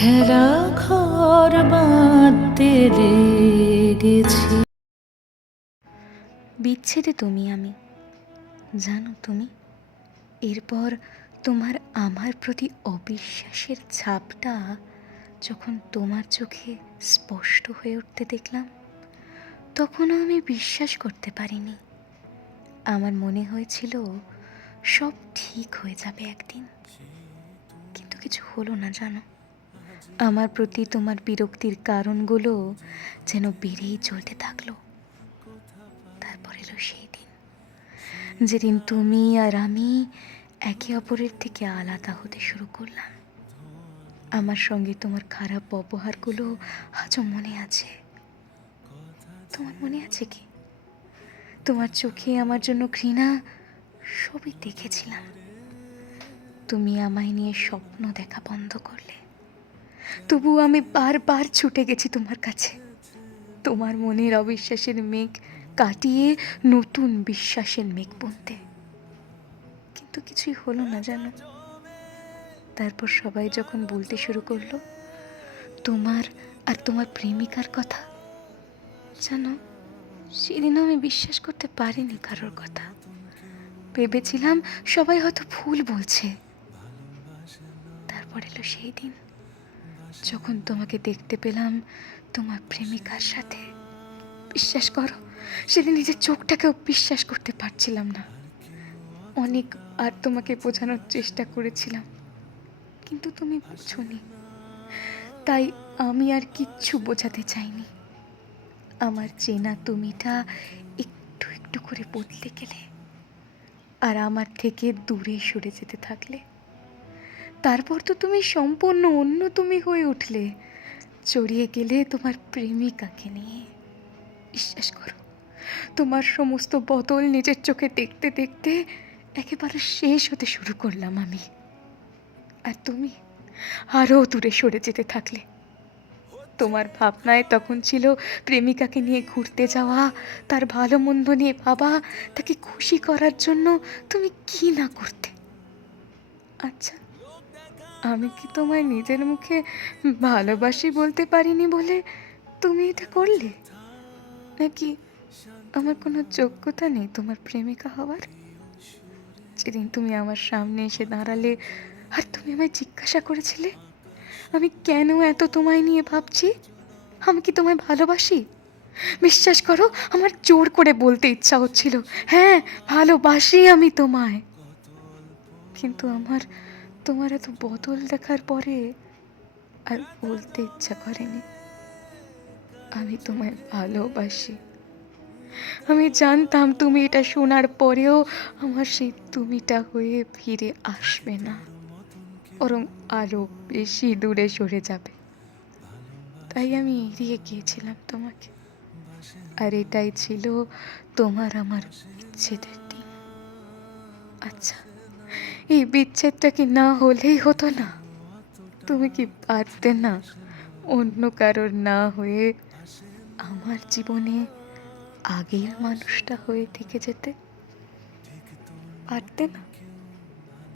ঘেরা ঘর বাঁধতে লেগেছি। বিচ্ছেদে তুমি আমি, জানো তুমি, এরপর তোমার আমার প্রতি অবিশ্বাসের ছাপটা যখন তোমার চোখে স্পষ্ট হয়ে উঠতে দেখলাম, তখনও আমি বিশ্বাস করতে পারিনি। আমার মনে হয়েছিল সব ঠিক হয়ে যাবে একদিন, কিন্তু কিছু হলো না জানো। আমার প্রতি তোমার বিরক্তির কারণগুলো যেন বেড়েই চলতে থাকলো। তারপর এলো সেই দিন, যেদিন তুমি আর আমি একে অপরের থেকে আলাদা হতে শুরু করলাম। আমার সঙ্গে তোমার খারাপ ব্যবহারগুলো আজও মনে আছে। তোমার মনে আছে কি? তোমার চোখে আমার জন্য ঘৃণা, সবই দেখেছিলাম। তুমি আমায় নিয়ে স্বপ্ন দেখা বন্ধ করলে, তবুও আমি বারবার ছুটে গেছি তোমার কাছে, তোমার মনের অবিশ্বাসের মেঘ কাটিয়ে নতুন বিশ্বাসের মেঘ বুনতে। কিন্তু কিছুই হলো না জানো। তারপর সবাই যখন বলতে শুরু করলো তোমার আর তোমার প্রেমিকার কথা, জানো, সেদিনও আমি বিশ্বাস করতে পারিনি কারোর কথা। ভেবেছিলাম সবাই হয়তো ভুল বলছে। তারপর এলো সেই দিন যখন তোমাকে দেখতে পেলাম তোমার প্রেমিকার সাথে। বিশ্বাস করো, সেদিন নিজের চোখটাকেও বিশ্বাস করতে পারছিলাম না। অনেক আর তোমাকে বোঝানোর চেষ্টা করেছিলাম, কিন্তু তুমি বুঝোনি। তাই আমি আর কিচ্ছু বোঝাতে চাইনি। আমার চেনা তুমিটা একটু একটু করে বদলে গেলে, আর আমার থেকে দূরে সরে যেতে থাকলে। তারপর তো তুমি সম্পূর্ণ অন্য তুমি হয়ে উঠলে, জড়িয়ে গেলে তোমার প্রেমিকাকে নিয়ে। বিশ্বাস করো, তোমার সমস্ত বদল নিজের চোখে দেখতে দেখতে একেবারে শেষ হতে শুরু করলাম আমি। আর তুমি আরও দূরে সরে যেতে থাকলে। তোমার ভাবনায় তখন ছিল প্রেমিকাকে নিয়ে ঘুরতে যাওয়া, তার ভালো মন্দ নিয়ে ভাবা, তাকে খুশি করার জন্য তুমি কি না করতে। আচ্ছা, আমি কি তোমায় নিজের মুখে ভালোবাসি বলতে পারিনি বলে তুমি এটা করলে? নাকি আমার কোনো যোগ্যতা নেই তোমার প্রেমিকা হওয়ার? যেদিন তুমি আমার সামনে এসে দাঁড়ালে আর তুমি আমায় জিজ্ঞাসা করেছিলে আমি কেন এত তোমায় নিয়ে ভাবছি, আমি কি তোমায় ভালোবাসি, বিশ্বাস করো আমার জোর করে বলতে ইচ্ছা হচ্ছিল, হ্যাঁ ভালোবাসি আমি তোমায়। কিন্তু আমার তোমার এত বদল দেখার পরে আর বলতে ইচ্ছা করেনি আমি তোমায় ভালোবাসি। আমি জানতাম তুমি এটা শোনার পরেও আমার সেই তুমিটা হয়ে ফিরে আসবে না, বরং আরো বেশি দূরে সরে যাবে। তাই আমি এড়িয়ে গিয়েছিলাম তোমাকে। আর এটাই ছিল তোমার আমার বিচ্ছেদের দিন। আচ্ছা, এই বিচ্ছেদটা কি না হলেই হতো না? তুমি কি পারতে না অন্য কারোর না হয়ে আমার জীবনে আগের মানুষটা হয়ে থেকে যেতে? পারতে না?